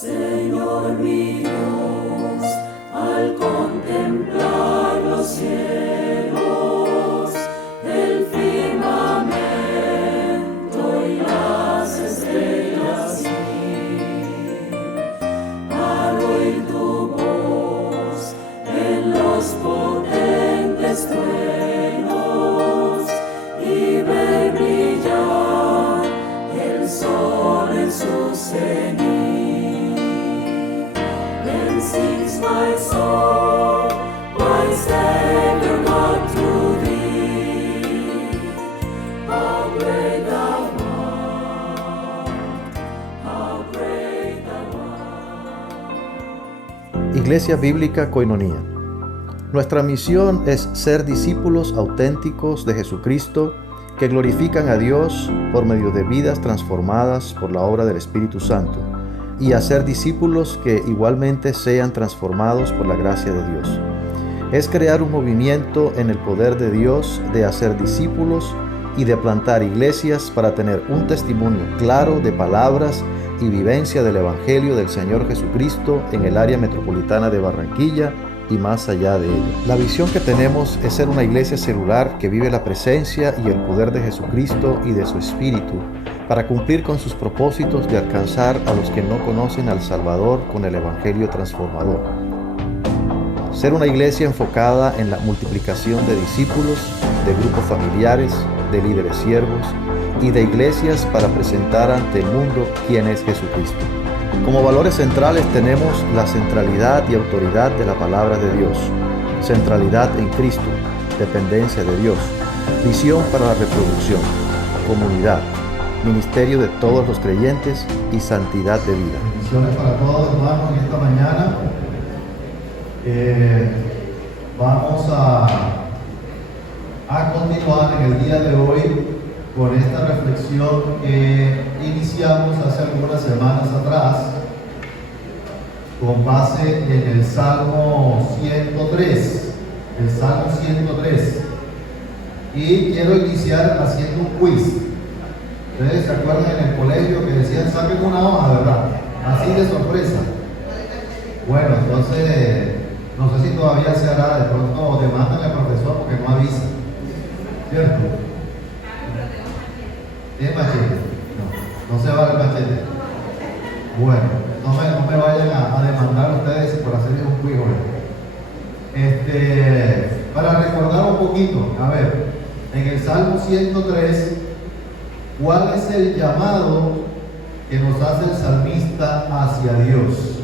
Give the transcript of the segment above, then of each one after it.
Señor mi Dios, al contemplar los cielos, el firmamento y las estrellas, al oír tu voz en los potentes truenos y ver brillar el sol en su cenit. Then sings my soul, my Savior God, to thee. How great thou art, how great thou art. Iglesia Bíblica Koinonía. Nuestra misión es ser discípulos auténticos de Jesucristo que glorifican a Dios por medio de vidas transformadas por la obra del Espíritu Santo, y hacer discípulos que igualmente sean transformados por la gracia de Dios. Es crear un movimiento en el poder de Dios de hacer discípulos y de plantar iglesias para tener un testimonio claro de palabras y vivencia del Evangelio del Señor Jesucristo en el área metropolitana de Barranquilla y más allá de ella. La visión que tenemos es ser una iglesia celular que vive la presencia y el poder de Jesucristo y de su Espíritu para cumplir con sus propósitos de alcanzar a los que no conocen al Salvador con el Evangelio transformador. Ser una iglesia enfocada en la multiplicación de discípulos, de grupos familiares, de líderes siervos y de iglesias para presentar ante el mundo quién es Jesucristo. Como valores centrales tenemos la centralidad y autoridad de la palabra de Dios, centralidad en Cristo, dependencia de Dios, visión para la reproducción, comunidad, ministerio de todos los creyentes y santidad de vida. Bendiciones para todos, hermanos, en esta mañana. Vamos a continuar en el día de hoy con esta reflexión que iniciamos hace algunas semanas atrás con base en el Salmo 103, el Salmo 103. Y quiero iniciar haciendo un quiz. Ustedes se acuerdan en el colegio que decían saquen una hoja, ¿verdad? Así de sorpresa. Bueno, entonces no sé si todavía se hará, de pronto demandan al profesor porque no avisa, ¿cierto? ¿Es machete? No se va el machete. Bueno, no me vayan a demandar ustedes por hacerles un quiz hoy. Para recordar un poquito, a ver, en el Salmo 103, ¿cuál es el llamado que nos hace el salmista hacia Dios?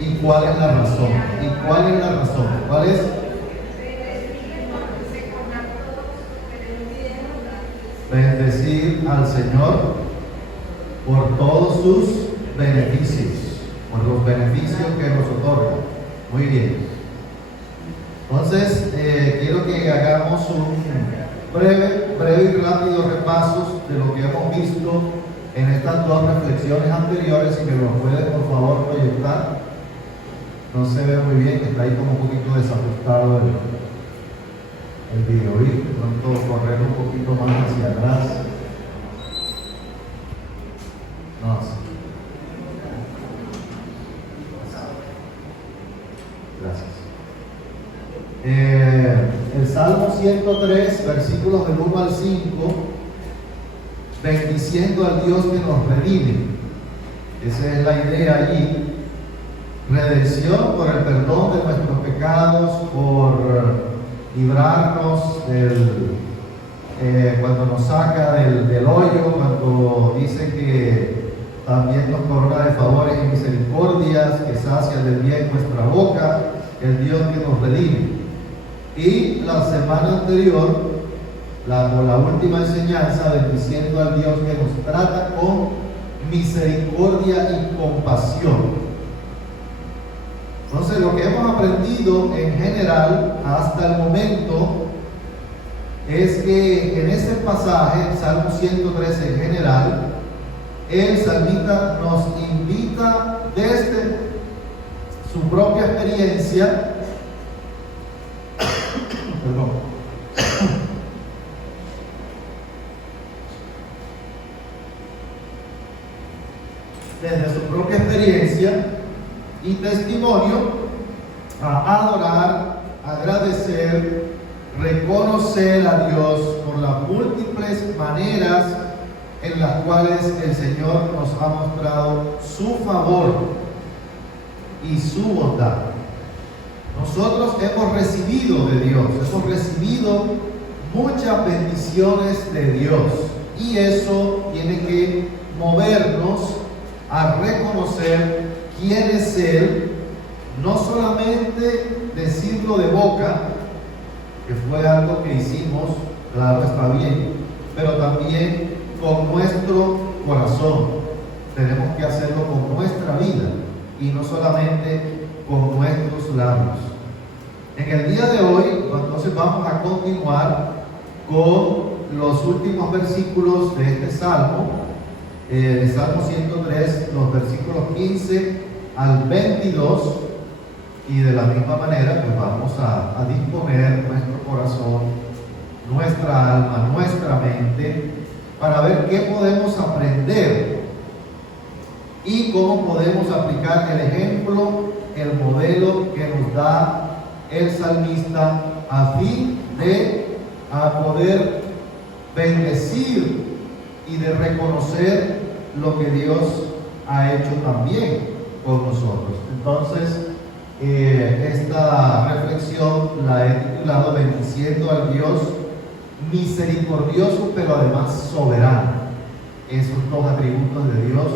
¿Y cuál es la razón? ¿Cuál es? Bendecir al Señor por todos sus beneficios, por los beneficios que nos otorga. Muy bien. Entonces, quiero que hagamos un breve y rápido repaso de lo que hemos visto en estas dos reflexiones anteriores. Si me lo puede por favor proyectar. No se ve muy bien, está ahí como un poquito desajustado el video. Y de pronto correr un poquito más hacia atrás. No, sí. Gracias. El Salmo 103, versículos del 1 al 5, bendiciendo al Dios que nos redime. Esa es la idea allí. Redención por el perdón de nuestros pecados, por librarnos cuando nos saca del hoyo, cuando dice que también nos corona de favores y misericordias, que sacia de bien nuestra boca, el Dios que nos redime. Y la semana anterior, la última enseñanza, bendiciendo al Dios que nos trata con misericordia y compasión. Entonces, lo que hemos aprendido en general hasta el momento es que en ese pasaje, Salmo 113 en general, el salmista nos invita desde su propia experiencia, desde su propia experiencia, y testimonio, a adorar, agradecer, reconocer a Dios por las múltiples maneras en las cuales el Señor nos ha mostrado su favor y su bondad. Nosotros hemos recibido de Dios, hemos recibido muchas bendiciones de Dios, y eso tiene que movernos a reconocer quién es Él, no solamente decirlo de boca, que fue algo que hicimos, claro, está bien, pero también con nuestro corazón. Tenemos que hacerlo con nuestra vida y no solamente con nuestros labios. En el día de hoy, entonces vamos a continuar con los últimos versículos de este Salmo, el Salmo 103, los versículos 15 al 22, y de la misma manera pues vamos a disponer nuestro corazón, nuestra alma, nuestra mente, para ver qué podemos aprender y cómo podemos aplicar el ejemplo, el modelo que nos da el salmista a fin de poder bendecir y de reconocer lo que Dios ha hecho también con nosotros. Entonces, esta reflexión la he titulado Bendiciendo al Dios misericordioso, pero además soberano. Esos dos atributos de Dios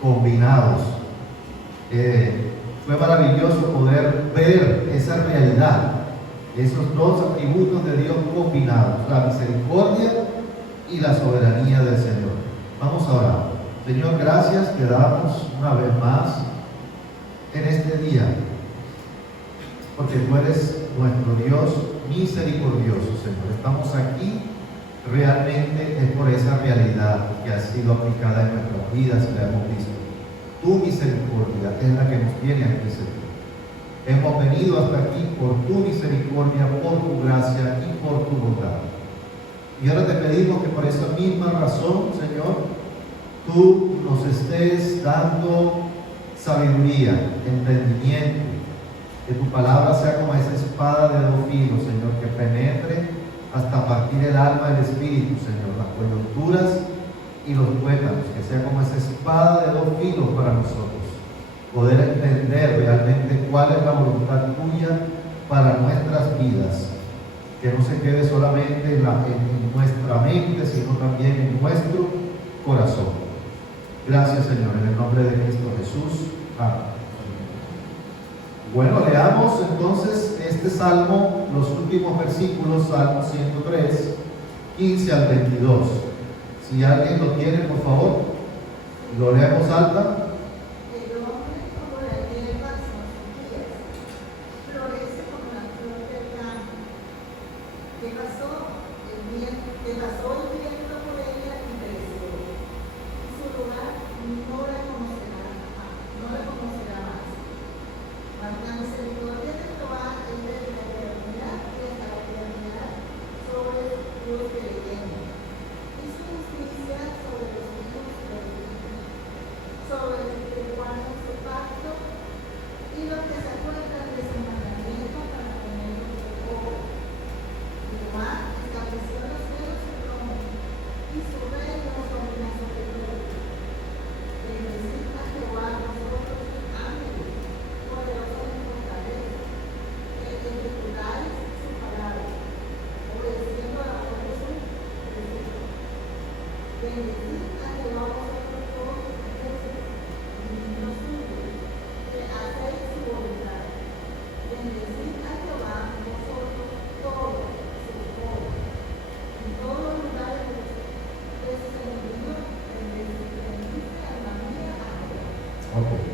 combinados. Fue maravilloso poder ver esa realidad, esos dos atributos de Dios combinados, la misericordia y la soberanía del Señor. Vamos a orar. Señor, gracias te damos una vez más en este día, porque tú eres nuestro Dios misericordioso, Señor. Estamos aquí realmente es por esa realidad que ha sido aplicada en nuestras vidas y la hemos visto. Tu misericordia es la que nos tiene aquí, Señor. Hemos venido hasta aquí por tu misericordia, por tu gracia y por tu bondad. Y ahora te pedimos que por esa misma razón, Señor, tú nos estés dando sabiduría, entendimiento, que tu palabra sea como esa espada de dos filos, Señor, que penetre hasta partir el alma del espíritu, Señor, las coyunturas y los tuétanos, que sea como esa espada de dos filos para nosotros, poder entender realmente cuál es la voluntad tuya para nuestras vidas, que no se quede solamente en nuestra mente, sino también en nuestro corazón. Gracias, Señor, en el nombre de Cristo Jesús. Amén. Bueno, leamos entonces este salmo, los últimos versículos, Salmo 103, 15 al 22. Si alguien lo tiene, por favor, lo lea en voz alta.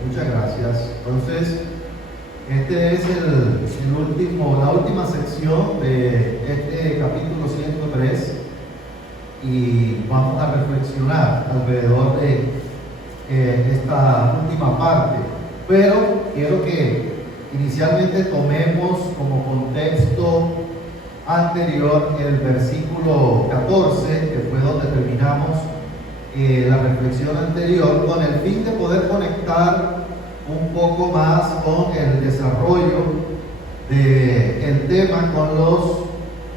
Muchas gracias. Entonces, este es la última sección de este capítulo 103 y vamos a reflexionar alrededor de esta última parte. Pero quiero que inicialmente tomemos como contexto anterior el versículo 14, que fue donde terminamos la reflexión anterior, con el fin de poder conectar un poco más con el desarrollo del tema con los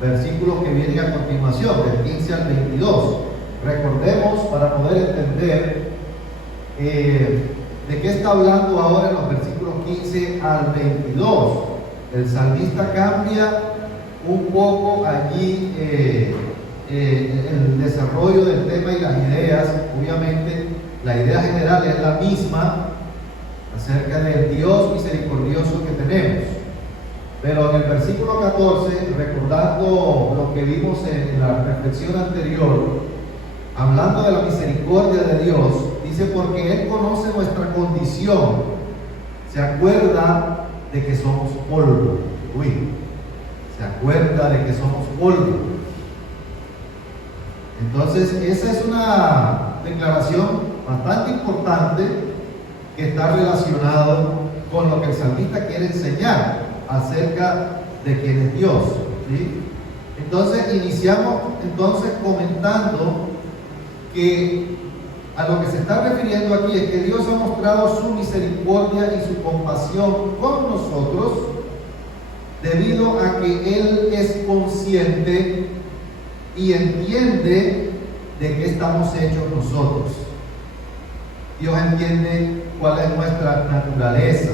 versículos que vienen a continuación, del 15 al 22. Recordemos, para poder entender de qué está hablando ahora en los versículos 15 al 22. El salmista cambia un poco allí el desarrollo del tema y las ideas. Obviamente la idea general es la misma acerca del Dios misericordioso que tenemos, pero en el versículo 14, recordando lo que vimos en la reflexión anterior, hablando de la misericordia de Dios, dice: porque Él conoce nuestra condición, se acuerda de que somos polvo. Se acuerda de que somos polvo. Entonces, esa es una declaración bastante importante que está relacionado con lo que el salmista quiere enseñar acerca de quién es Dios, ¿sí? Entonces, iniciamos comentando que a lo que se está refiriendo aquí es que Dios ha mostrado su misericordia y su compasión con nosotros debido a que Él es consciente y entiende de qué estamos hechos nosotros. Dios entiende cuál es nuestra naturaleza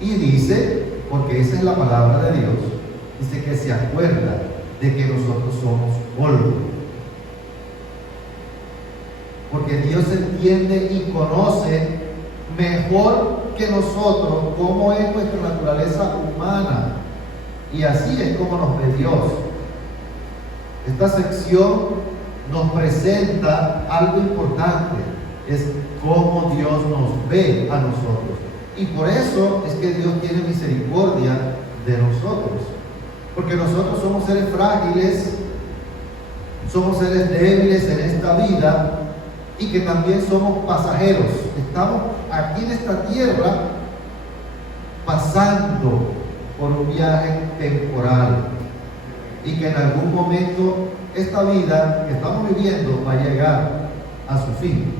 y dice, porque esa es la palabra de Dios, dice que se acuerda de que nosotros somos polvo. Porque Dios entiende y conoce mejor que nosotros cómo es nuestra naturaleza humana, y así es como nos ve Dios. Esta sección nos presenta algo importante, es cómo Dios nos ve a nosotros, y por eso es que Dios tiene misericordia de nosotros, porque nosotros somos seres frágiles, somos seres débiles en esta vida, y que también somos pasajeros. Estamos aquí en esta tierra pasando por un viaje temporal, y que en algún momento esta vida que estamos viviendo va a llegar a su fin.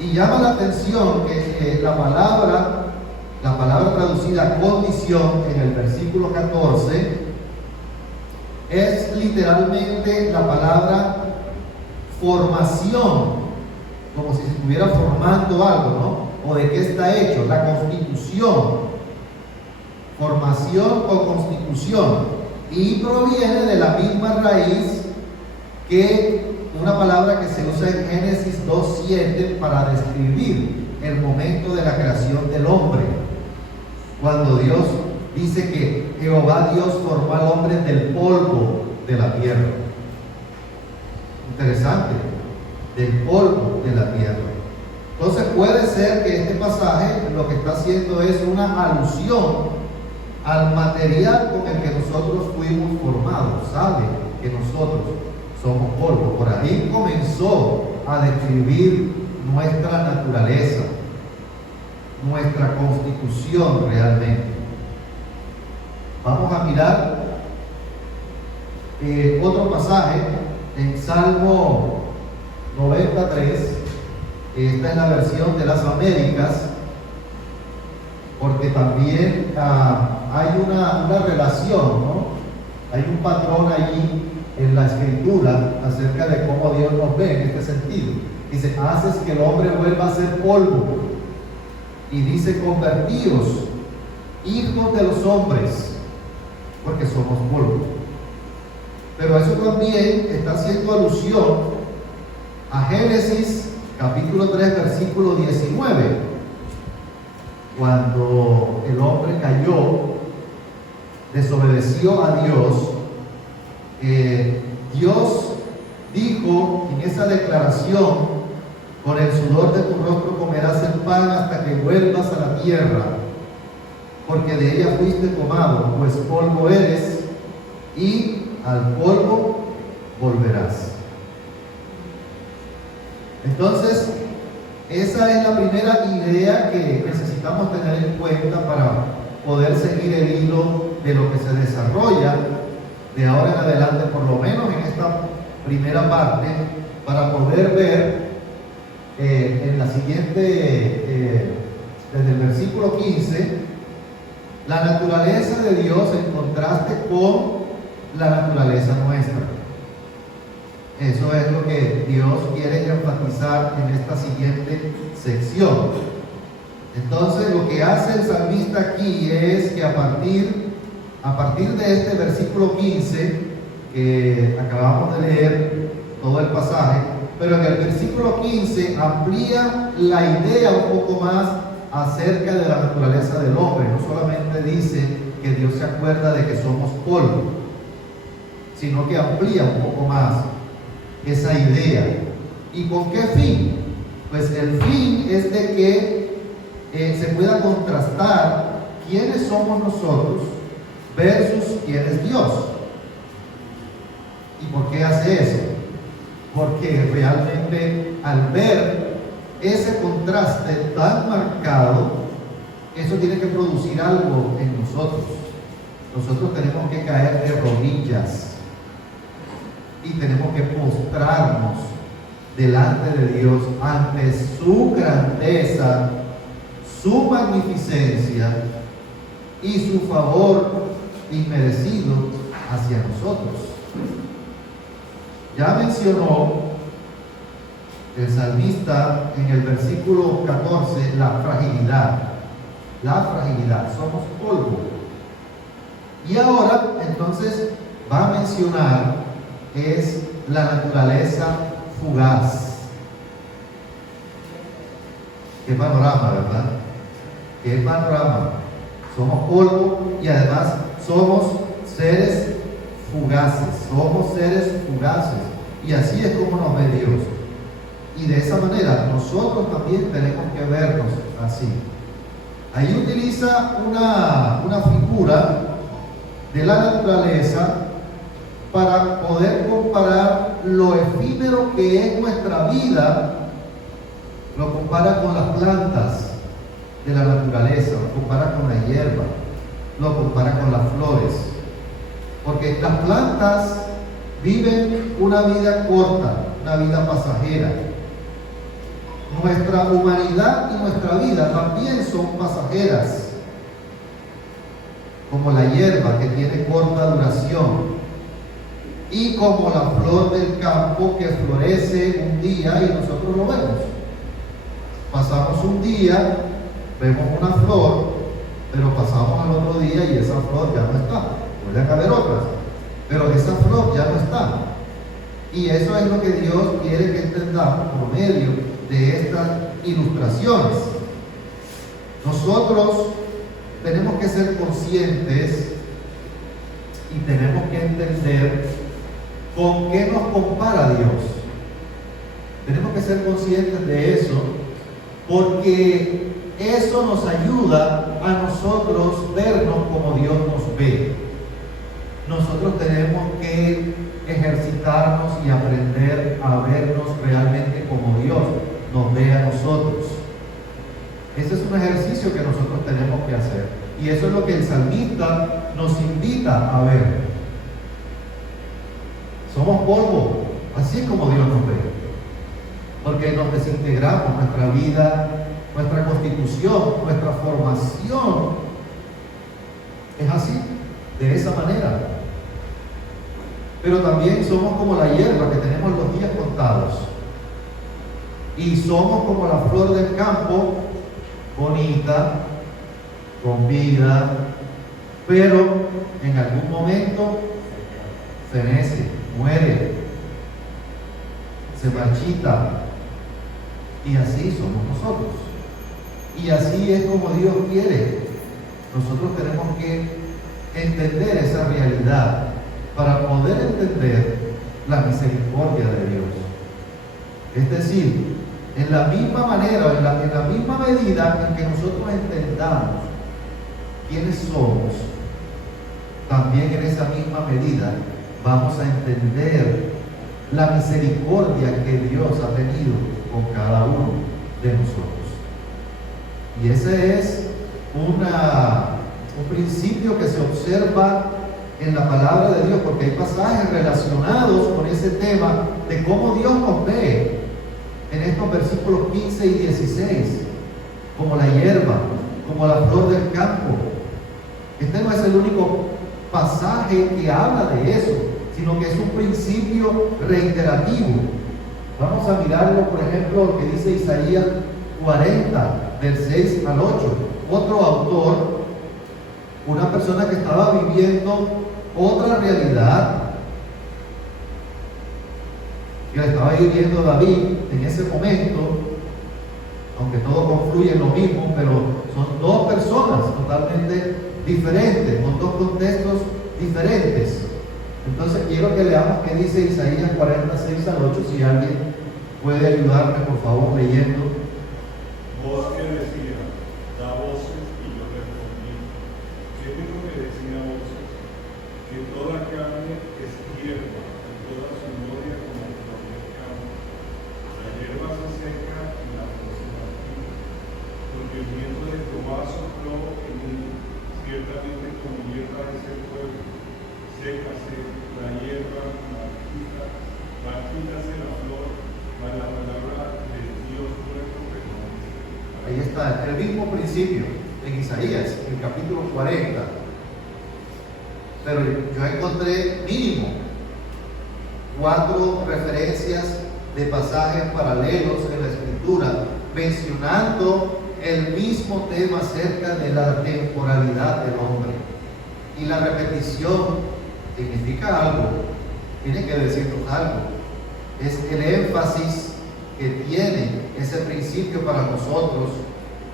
Y llama la atención que la palabra traducida condición en el versículo 14 es literalmente la palabra formación, como si se estuviera formando algo, ¿no? ¿O de qué está hecho? La constitución. Formación o constitución. Y proviene de la misma raíz que una palabra que se usa en Génesis 2:7 para describir el momento de la creación del hombre. Cuando Dios dice que Jehová Dios formó al hombre del polvo de la tierra. Interesante. Del polvo de la tierra. Entonces puede ser que este pasaje lo que está haciendo es una alusión al material con el que nosotros fuimos formados. Sabe que nosotros somos polvo. Por ahí comenzó a describir nuestra naturaleza, nuestra constitución realmente. Vamos a mirar otro pasaje en Salmo 93, esta es la versión de las Américas, porque también hay una relación, ¿no? Hay un patrón allí en la escritura acerca de cómo Dios nos ve en este sentido. Dice: haces que el hombre vuelva a ser polvo, y dice: convertíos, hijos de los hombres, porque somos polvo. Pero eso también está haciendo alusión a Génesis capítulo 3 versículo 19, cuando el hombre cayó, desobedeció a Dios. Dios dijo en esa declaración: con el sudor de tu rostro comerás el pan hasta que vuelvas a la tierra, porque de ella fuiste tomado, pues polvo eres y al polvo volverás. Entonces, esa es la primera idea que necesitamos tener en cuenta para poder seguir el hilo de lo que se desarrolla de ahora en adelante, por lo menos en esta primera parte, para poder ver en la siguiente desde el versículo 15, la naturaleza de Dios en contraste con la naturaleza nuestra. Eso es lo que Dios quiere enfatizar en esta siguiente sección. Entonces, lo que hace el salmista aquí es que a partir de este versículo 15, que acabamos de leer todo el pasaje, pero en el versículo 15 amplía la idea un poco más acerca de la naturaleza del hombre. No solamente dice que Dios se acuerda de que somos polvo, sino que amplía un poco más esa idea. ¿Y con qué fin? Pues el fin es de que se pueda contrastar quiénes somos nosotros versus quién es Dios. ¿Y por qué hace eso? Porque realmente al ver ese contraste tan marcado, eso tiene que producir algo en nosotros. Nosotros tenemos que caer de rodillas y tenemos que postrarnos delante de Dios ante su grandeza, su magnificencia y su favor inmerecido hacia nosotros. Ya mencionó el salmista en el versículo 14 la fragilidad, somos polvo. Y ahora entonces va a mencionar es la naturaleza fugaz. Qué panorama, ¿verdad? Qué panorama. Somos polvo y además somos seres fugaces. Somos seres fugaces. Y así es como nos ve Dios. Y de esa manera nosotros también tenemos que vernos así. Ahí utiliza una figura de la naturaleza para poder comparar lo efímero que es nuestra vida. Lo compara con las plantas de la naturaleza, lo compara con la hierba, lo compara con las flores. Porque las plantas viven una vida corta, una vida pasajera. Nuestra humanidad y nuestra vida también son pasajeras, como la hierba que tiene corta duración, y como la flor del campo que florece un día y nosotros lo vemos. Pasamos un día, vemos una flor, pero pasamos al otro día y esa flor ya no está. Pueden haber otras, pero esa flor ya no está. Y eso es lo que Dios quiere que entendamos por medio de estas ilustraciones. Nosotros tenemos que ser conscientes y tenemos que entender con qué nos compara Dios. Tenemos que ser conscientes de eso, porque eso nos ayuda a nosotros vernos como Dios nos ve. Nosotros tenemos que ejercitarnos y aprender a vernos realmente como Dios nos ve a nosotros. Ese es un ejercicio que nosotros tenemos que hacer. Y eso es lo que el salmista nos invita a ver. Somos polvo, así como Dios nos ve. Porque nos desintegramos, nuestra vida, nuestra constitución, nuestra formación es así, de esa manera. Pero también somos como la hierba, que tenemos los días contados. Y somos como la flor del campo, bonita, con vida, pero en algún momento fenece, muere, se marchita. Y así somos nosotros. Y así es como Dios quiere. Nosotros tenemos que entender esa realidad para poder entender la misericordia de Dios. Es decir, en la misma manera, en la misma medida en que nosotros entendamos quiénes somos, también en esa misma medida vamos a entender la misericordia que Dios ha tenido con cada uno de nosotros. Y ese es un principio que se observa en la palabra de Dios, porque hay pasajes relacionados con ese tema de cómo Dios nos ve en estos versículos 15 y 16. como la hierba, como la flor del campo. Este no es el único pasaje que habla de eso, sino que es un principio reiterativo. Vamos a mirarlo, por ejemplo, lo que dice Isaías 40, del 6 al 8. Otro autor, una persona que estaba viviendo otra realidad, que la estaba viviendo David en ese momento, aunque todo confluye en lo mismo, pero son dos personas totalmente diferentes, con dos contextos diferentes. Entonces quiero que leamos qué dice Isaías 46 al 8, si alguien puede ayudarme por favor leyendo. Voz que decía, da voces, y yo respondí. ¿Qué tengo que decir a voces? Que toda carne es hierba, y toda su gloria como el flor del campo. La hierba se seca y la flor se marchita, porque el viento de Jehová sopló en mí, ciertamente como hierba es el pueblo. Sécase la hierba, marchítase la flor, mas la palabra de Dios nuestro permanece. Ahí está, el mismo principio en Isaías, en el capítulo 40. Pero yo encontré mínimo 4 referencias de pasajes paralelos en la Escritura mencionando el mismo tema acerca de la temporalidad del hombre. Y la repetición significa algo, tiene que decirnos algo. Es el énfasis que tiene ese principio para nosotros,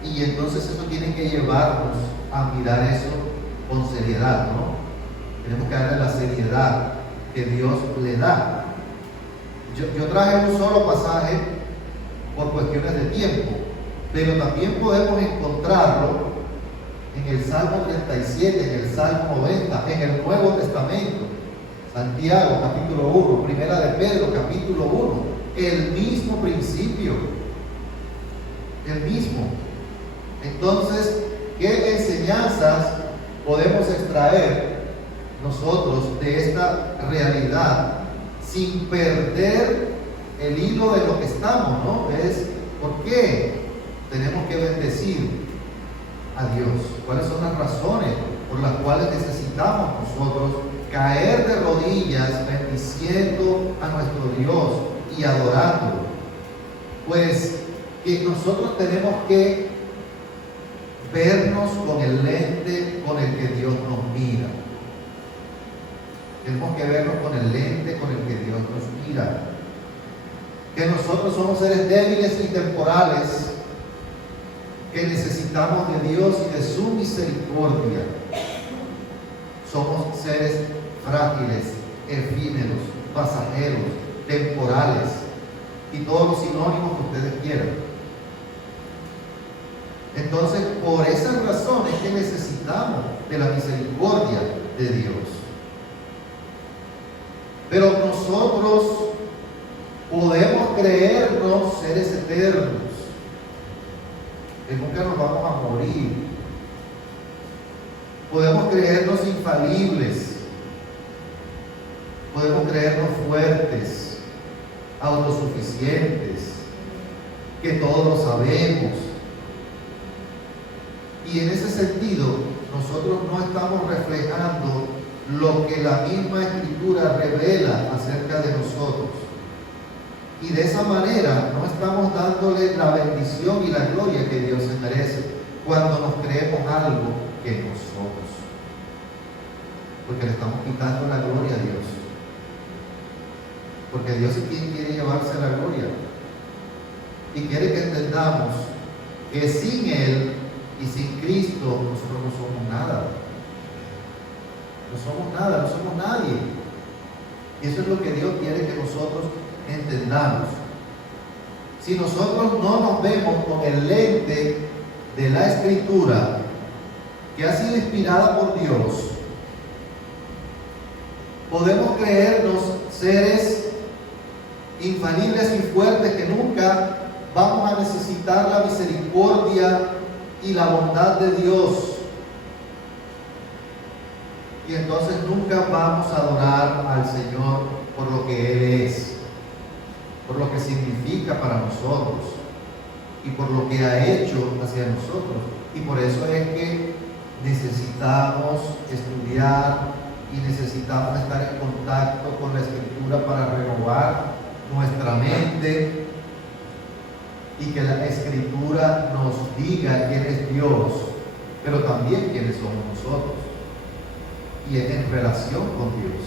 y entonces eso tiene que llevarnos a mirar eso con seriedad, ¿no? Tenemos que darle la seriedad que Dios le da. Yo traje un solo pasaje por cuestiones de tiempo, pero también podemos encontrarlo en el Salmo 37, en el Salmo 90, en el Nuevo Testamento, Santiago capítulo 1, Primera de Pedro capítulo 1, el mismo principio, el mismo. Entonces, ¿qué enseñanzas podemos extraer nosotros de esta realidad sin perder el hilo de lo que estamos, ¿no? Es ¿por qué tenemos que bendecir a Dios? ¿Cuáles son las razones por las cuales necesitamos nosotros caer de rodillas bendiciendo a nuestro Dios y adorándolo? Pues que nosotros tenemos que vernos con el lente con el que Dios nos mira. Tenemos que vernos con el lente con el que Dios nos mira. Que nosotros somos seres débiles y temporales, que necesitamos de Dios y de su misericordia. Somos seres frágiles, efímeros, pasajeros, temporales y todos los sinónimos que ustedes quieran. Entonces, por esas razones que necesitamos de la misericordia de Dios. Pero nosotros podemos creernos seres eternos, que nunca nos vamos a morir. Podemos creernos infalibles, podemos creernos fuertes, autosuficientes, que todo lo sabemos. Y en ese sentido, nosotros no estamos reflejando lo que la misma Escritura revela acerca de nosotros. Y de esa manera no estamos dándole la bendición y la gloria que Dios se merece cuando nos creemos algo que no somos. Porque le estamos quitando la gloria a Dios. Porque Dios es quien quiere llevarse la gloria. Y quiere que entendamos que sin Él y sin Cristo nosotros no somos nada. No somos nada, no somos nadie. Y eso es lo que Dios quiere que nosotros entendamos. Si nosotros no nos vemos con el lente de la Escritura, que ha sido inspirada por Dios, podemos creernos seres infalibles y fuertes que nunca vamos a necesitar la misericordia y la bondad de Dios. Y entonces nunca vamos a adorar al Señor por lo que Él es, por lo que significa para nosotros. y por lo que ha hecho hacia nosotros. Y por eso es que necesitamos estudiar y necesitamos estar en contacto con la Escritura para renovar nuestra mente y que la Escritura nos diga quién es Dios, pero también quiénes somos nosotros y en relación con Dios.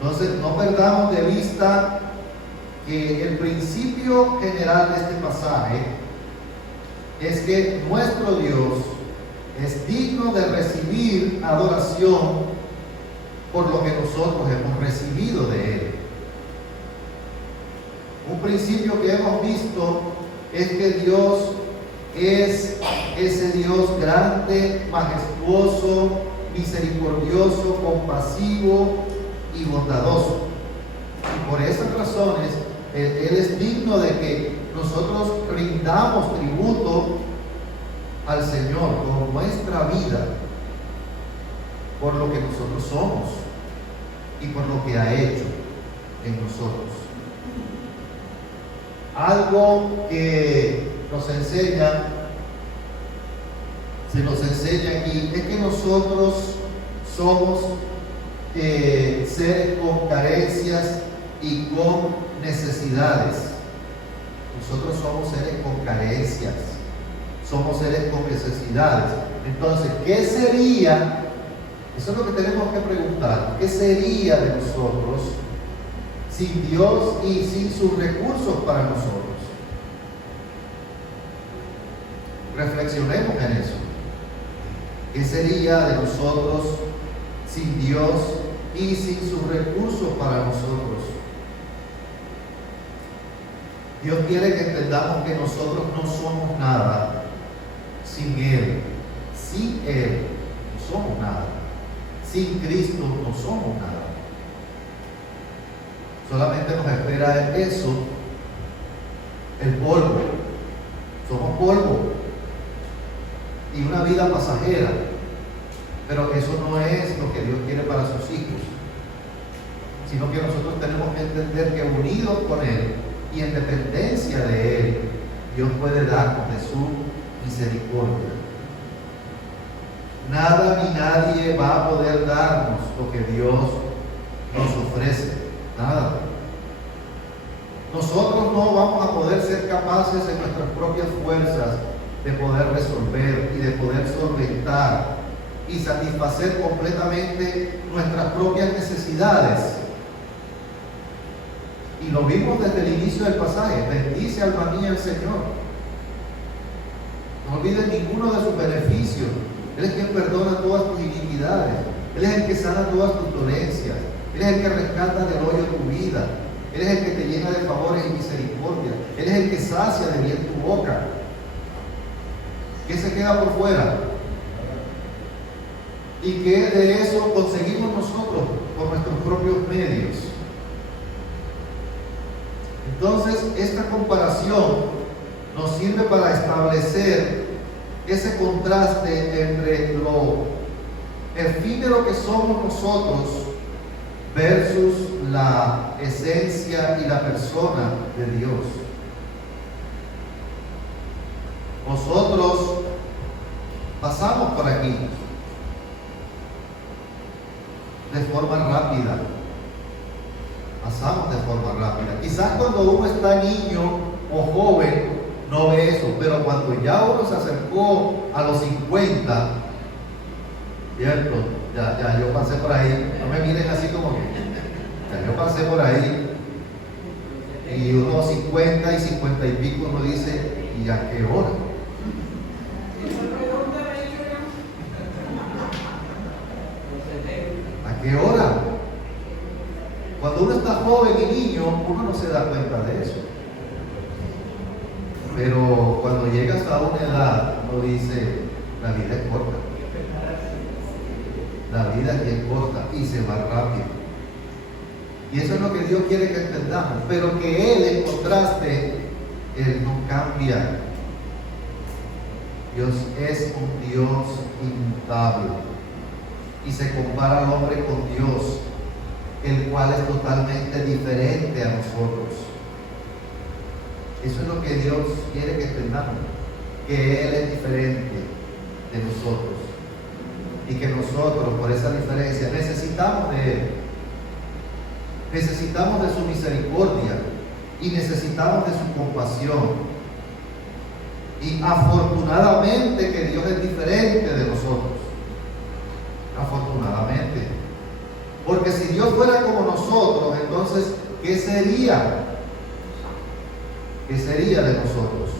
Entonces, no perdamos de vista que el principio general de este pasaje es que nuestro Dios es digno de recibir adoración por lo que nosotros hemos recibido de Él. Un principio que hemos visto es que Dios es ese Dios grande, majestuoso, misericordioso, compasivo y bondadoso. Y por esas razones, Él es digno de que nosotros rindamos tributo al Señor con nuestra vida, por lo que nosotros somos y por lo que ha hecho en nosotros. Algo que se nos enseña aquí, es que nosotros somos seres con carencias y con necesidades. Nosotros somos seres con carencias, somos seres con necesidades. Entonces, ¿qué sería? Eso es lo que tenemos que preguntar. ¿Qué sería de nosotros sin Dios y sin sus recursos para nosotros? Reflexionemos en eso. ¿Qué sería de nosotros sin Dios y sin sus recursos para nosotros? Dios quiere que entendamos que nosotros no somos nada sin Él. Sin Él no somos nada. Sin Cristo no somos nada. Solamente nos espera eso, el polvo. Somos polvo y una vida pasajera. Pero eso no es lo que Dios quiere para sus hijos, sino que nosotros tenemos que entender que unidos con Él y en dependencia de Él, Dios puede darnos de su misericordia. Nada ni nadie va a poder darnos lo que Dios nos ofrece. Nada. Nosotros no vamos a poder ser capaces en nuestras propias fuerzas de poder resolver y de poder solventar y satisfacer completamente nuestras propias necesidades. Y lo vimos desde el inicio del pasaje. Bendice alma mía el Señor. No olvides ninguno de sus beneficios. Él es quien perdona todas tus iniquidades. Él es el que sana todas tus dolencias. Él es el que rescata del hoyo tu vida. Él es el que te llena de favores y misericordia. Él es el que sacia de bien tu boca. ¿Qué se queda por fuera? Y que de eso conseguimos nosotros por nuestros propios medios. Entonces, esta comparación nos sirve para establecer ese contraste entre lo efímero que somos nosotros versus la esencia y la persona de Dios. Nosotros pasamos por aquí de forma rápida. Pasamos de forma rápida. Quizás cuando uno está niño o joven no ve eso, pero cuando ya uno se acercó a los 50, ¿cierto? Ya yo pasé por ahí. No me miren así como que ya yo pasé por ahí. Y uno 50 y 50 y pico uno dice, ¿y a qué hora? ¿A qué hora? Cuando uno está joven y niño, uno no se da cuenta de eso. Pero cuando llegas a una edad, uno dice, la vida es corta. La vida es corta y se va rápido. Y eso es lo que Dios quiere que entendamos. Pero que Él, en contraste, Él no cambia. Dios es un Dios inmutable. Y se compara al hombre con Dios. el cual es totalmente diferente a nosotros. Eso es lo que Dios quiere que entendamos, que Él es diferente de nosotros y que nosotros, por esa diferencia, necesitamos de Él, necesitamos de su misericordia y necesitamos de su compasión. Y afortunadamente que Dios es diferente de nosotros, afortunadamente, porque si Dios fuera como nosotros, entonces ¿qué sería? ¿Qué sería de nosotros?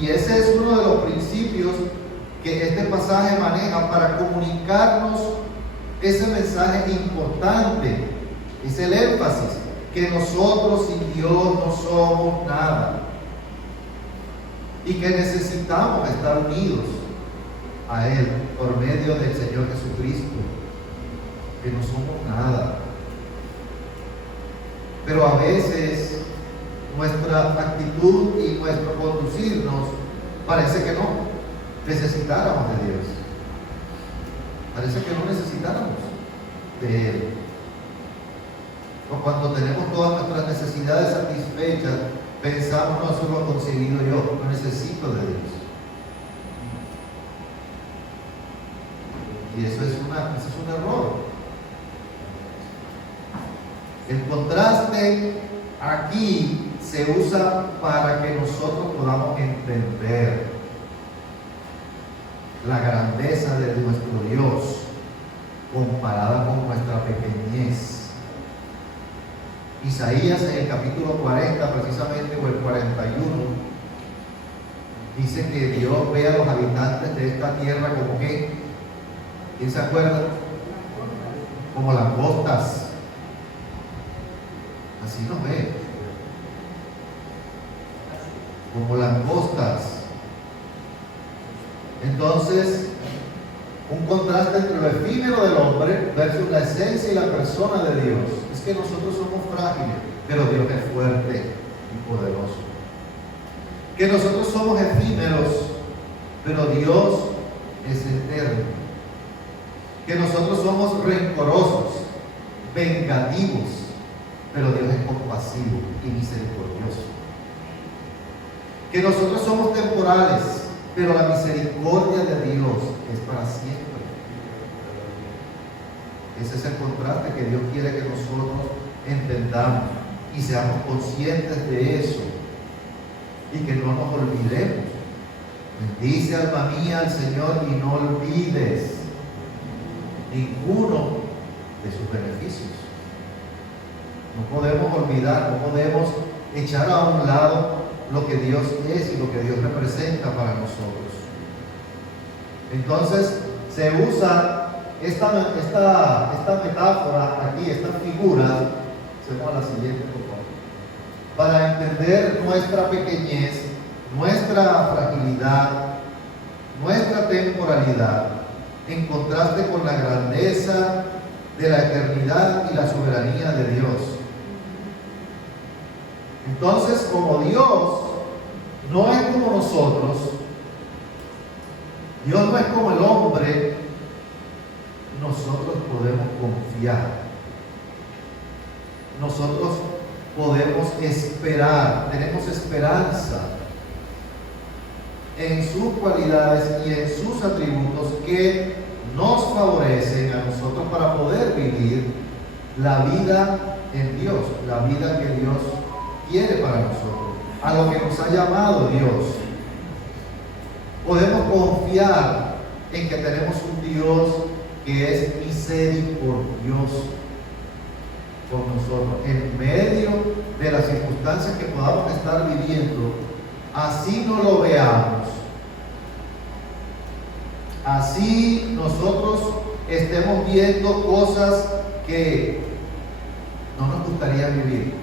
Y ese es uno de los principios que este pasaje maneja para comunicarnos ese mensaje importante. Es el énfasis, que nosotros sin Dios no somos nada y que necesitamos estar unidos a Él por medio del Señor Jesucristo, que no somos nada. Pero a veces nuestra actitud y nuestro conducirnos parece que no necesitáramos de Dios. Parece que no necesitáramos de Él. O cuando tenemos todas nuestras necesidades satisfechas, pensamos, no, eso lo he conseguido yo, no necesito de Dios. Y eso es un error. El contraste aquí se usa para que nosotros podamos entender la grandeza de nuestro Dios comparada con nuestra pequeñez. Isaías en el capítulo 40 precisamente, o el 41, dice que Dios ve a los habitantes de esta tierra como que, ¿quién se acuerda? Como langostas. Así nos ve, como langostas. Entonces, un contraste entre lo efímero del hombre versus la esencia y la persona de Dios. Es que nosotros somos frágiles, pero Dios es fuerte y poderoso. Que nosotros somos efímeros, pero Dios es eterno. Que nosotros somos rencorosos, vengativos, pero Dios es compasivo y misericordioso. Que nosotros somos temporales, pero la misericordia de Dios es para siempre. Ese es el contraste que Dios quiere que nosotros entendamos y seamos conscientes de eso y que no nos olvidemos. Bendice, alma mía, al Señor y no olvides ninguno de sus beneficios. No podemos olvidar, no podemos echar a un lado lo que Dios es y lo que Dios representa para nosotros. Entonces se usa esta metáfora aquí, esta figura, hacemos la siguiente por favor, para entender nuestra pequeñez, nuestra fragilidad, nuestra temporalidad, en contraste con la grandeza de la eternidad y la soberanía de Dios. Entonces, como Dios no es como nosotros, Dios no es como el hombre, nosotros podemos confiar. Nosotros podemos esperar, tenemos esperanza en sus cualidades y en sus atributos que nos favorecen a nosotros para poder vivir la vida en Dios, la vida que Dios quiere para nosotros, a lo que nos ha llamado Dios. Podemos confiar en que tenemos un Dios que es misericordioso con nosotros en medio de las circunstancias que podamos estar viviendo. Así no lo veamos, así nosotros estemos viendo cosas que no nos gustaría vivir,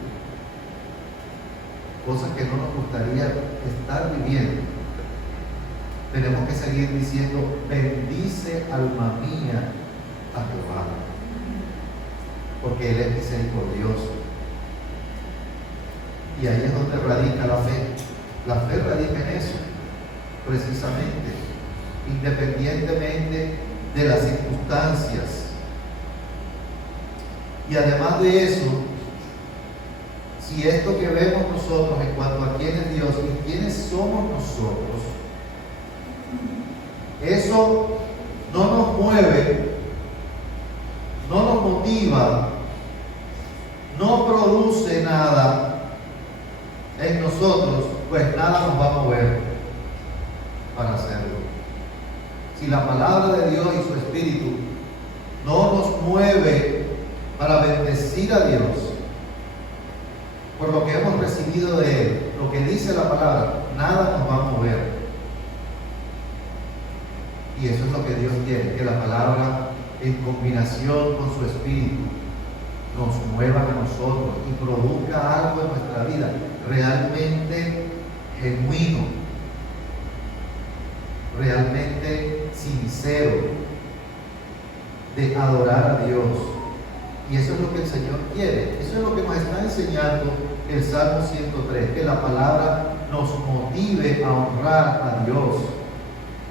cosas que no nos gustaría estar viviendo. Tenemos que seguir diciendo: bendice, alma mía, a Jehová, porque Él es misericordioso. Y ahí es donde radica la fe. La fe radica en eso, precisamente, independientemente de las circunstancias. Y además de eso, si esto que vemos nosotros en cuanto a quién es Dios y quiénes somos nosotros, eso no nos mueve, no nos motiva, no produce nada en nosotros, pues nada nos va a mover para hacerlo. Si la palabra de Dios y su Espíritu no nos mueve para bendecir a Dios por lo que hemos recibido de Él, lo que dice la palabra, nada nos va a mover. Y eso es lo que Dios quiere, que la palabra en combinación con su Espíritu nos mueva a nosotros y produzca algo en nuestra vida realmente genuino, realmente sincero, de adorar a Dios. Y eso es lo que el Señor quiere. Eso es lo que nos está enseñando el Salmo 103, que la palabra nos motive a honrar a Dios,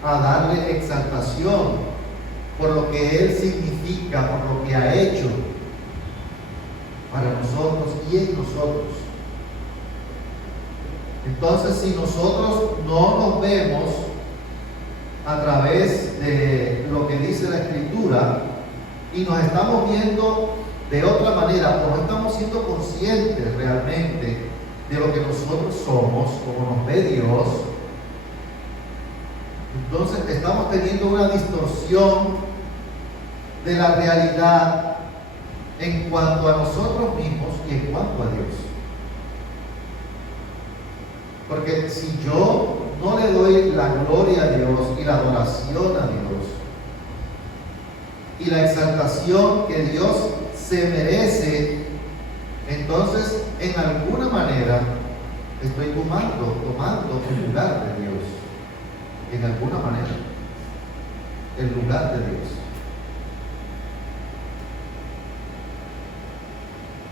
a darle exaltación por lo que Él significa, por lo que ha hecho para nosotros y en nosotros. Entonces, si nosotros no nos vemos a través de lo que dice la Escritura y nos estamos viendo de otra manera, o no estamos siendo conscientes realmente de lo que nosotros somos, como nos ve Dios, entonces estamos teniendo una distorsión de la realidad en cuanto a nosotros mismos y en cuanto a Dios. Porque si yo no le doy la gloria a Dios y la adoración a Dios y la exaltación que Dios se merece, entonces en alguna manera estoy tomando el lugar de Dios. En alguna manera, el lugar de Dios.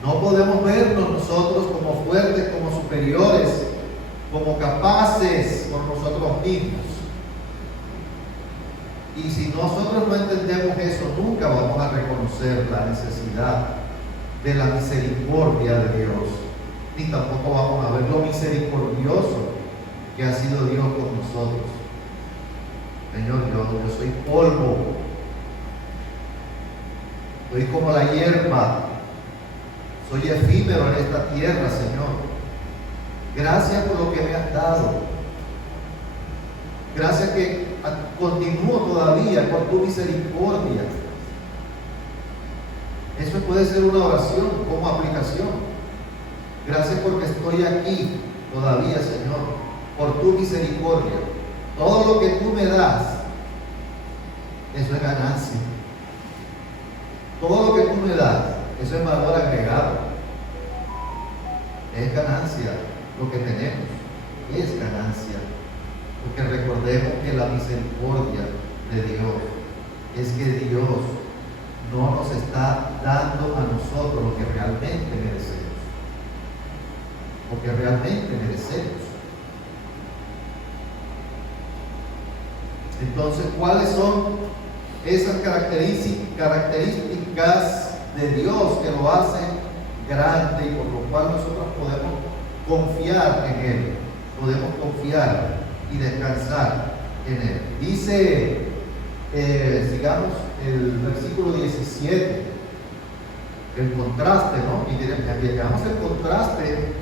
No podemos vernos nosotros como fuertes, como superiores, como capaces por nosotros mismos. Y si nosotros no entendemos eso, nunca vamos a reconocer la necesidad de la misericordia de Dios, ni tampoco vamos a ver lo misericordioso que ha sido Dios con nosotros. Señor, yo soy polvo, soy como la hierba, soy efímero en esta tierra, Señor. Gracias por lo que me has dado. Gracias que continúo todavía por tu misericordia. Eso puede ser una oración como aplicación. Gracias porque estoy aquí todavía, Señor, por tu misericordia. Todo lo que tú me das, eso es ganancia. Todo lo que tú me das, eso es valor agregado. Es ganancia lo que tenemos. Es ganancia. Porque recordemos que la misericordia de Dios es que Dios no nos está dando a nosotros lo que realmente merecemos. Lo que realmente merecemos. Entonces, ¿cuáles son esas características de Dios que lo hacen grande y por lo cual nosotros podemos confiar en Él? Podemos confiar y descansar en Él. Dice, sigamos el versículo 17, el contraste, ¿no? Y llegamos al contraste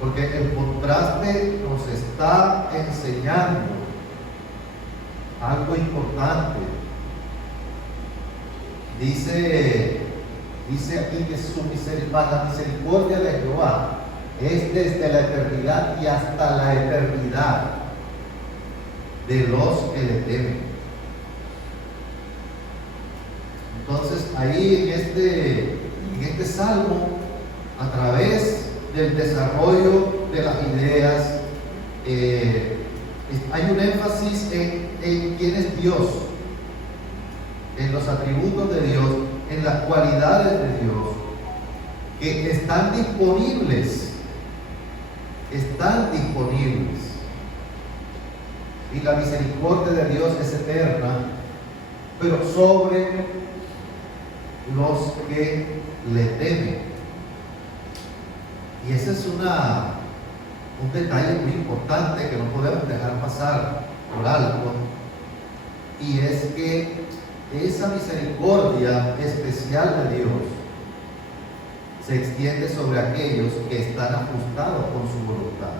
porque el contraste nos está enseñando algo importante. Dice aquí que la misericordia de Jehová es desde la eternidad y hasta la eternidad de los que le temen. Entonces ahí en este salmo, a través del desarrollo de las ideas, hay un énfasis en quién es Dios, en los atributos de Dios, en las cualidades de Dios, que están disponibles. Y la misericordia de Dios es eterna, pero sobre los que le temen. Y ese es un detalle muy importante que no podemos dejar pasar por alto, y es que esa misericordia especial de Dios se extiende sobre aquellos que están ajustados con su voluntad.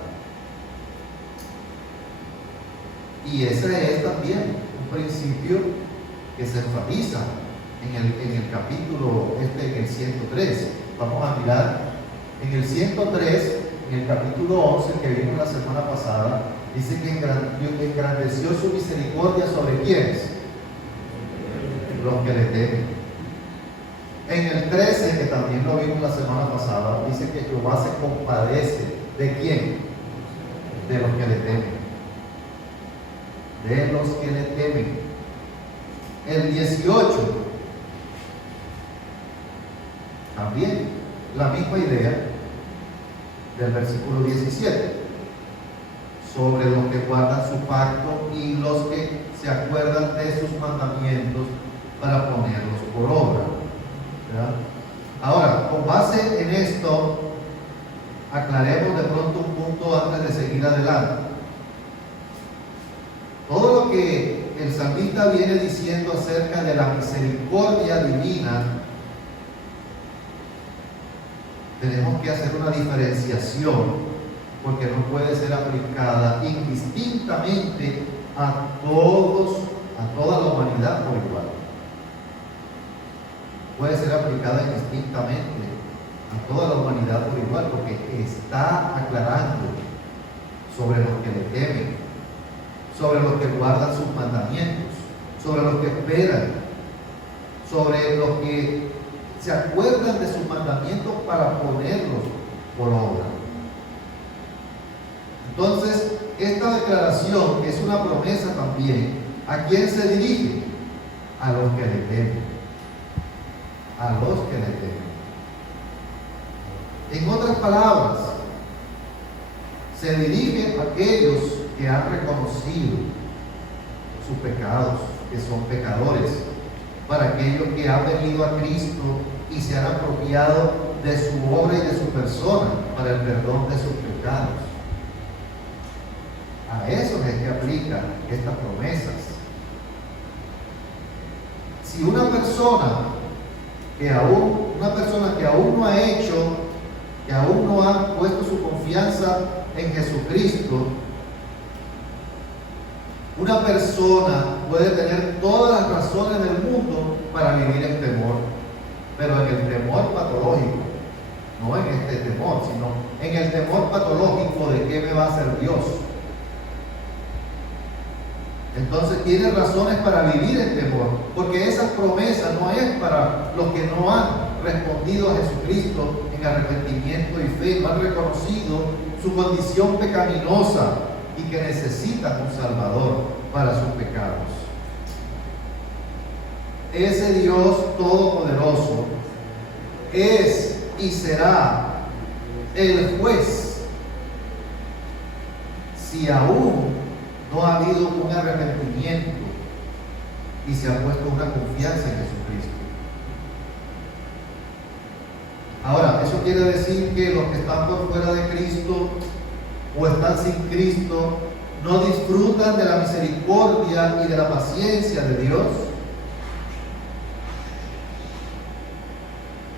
Y ese es también un principio que se enfatiza en el capítulo en el 103. Vamos a mirar en el 103, en el capítulo 11 que vimos la semana pasada. Dice que engrandeció su misericordia sobre quienes, los que le temen. En el 13, que también lo vimos la semana pasada, dice que Jehová se compadece. ¿De quién? De los que le temen. De los que le temen. El 18, también la misma idea del versículo 17, sobre los que guardan su pacto y los que se acuerdan de sus mandamientos para ponerlos por obra. ¿Verdad? Ahora, con base en esto, aclaremos de pronto un punto antes de seguir adelante. Todo lo que el salmista viene diciendo acerca de la misericordia divina, tenemos que hacer una diferenciación, porque no puede ser aplicada indistintamente a toda la humanidad por igual. Puede ser aplicada indistintamente a toda la humanidad por igual, porque está aclarando sobre los que le temen, sobre los que guardan sus mandamientos, sobre los que esperan, sobre los que se acuerdan de sus mandamientos para ponerlos por obra. Entonces, esta declaración es una promesa también. ¿A quién se dirige? A los que le temen. A los que le temen. En otras palabras, se dirige a aquellos que han reconocido sus pecados, que son pecadores, para aquellos que han venido a Cristo y se han apropiado de su obra y de su persona para el perdón de sus pecados. A eso es que aplica estas promesas. Si una persona que aún no ha hecho, que aún no ha puesto su confianza en Jesucristo, una persona puede tener todas las razones del mundo para vivir en temor, pero en el temor patológico, no en este temor, sino en el temor patológico de qué me va a hacer Dios. Entonces tiene razones para vivir en temor, porque esa promesa no es para los que no han respondido a Jesucristo en arrepentimiento y fe, no han reconocido su condición pecaminosa y que necesitan un Salvador para sus pecados. Ese Dios todopoderoso es y será el juez si aún no ha habido un arrepentimiento y se ha puesto una confianza en Jesucristo. Ahora, eso quiere decir que los que están por fuera de Cristo o están sin Cristo no disfrutan de la misericordia y de la paciencia de Dios.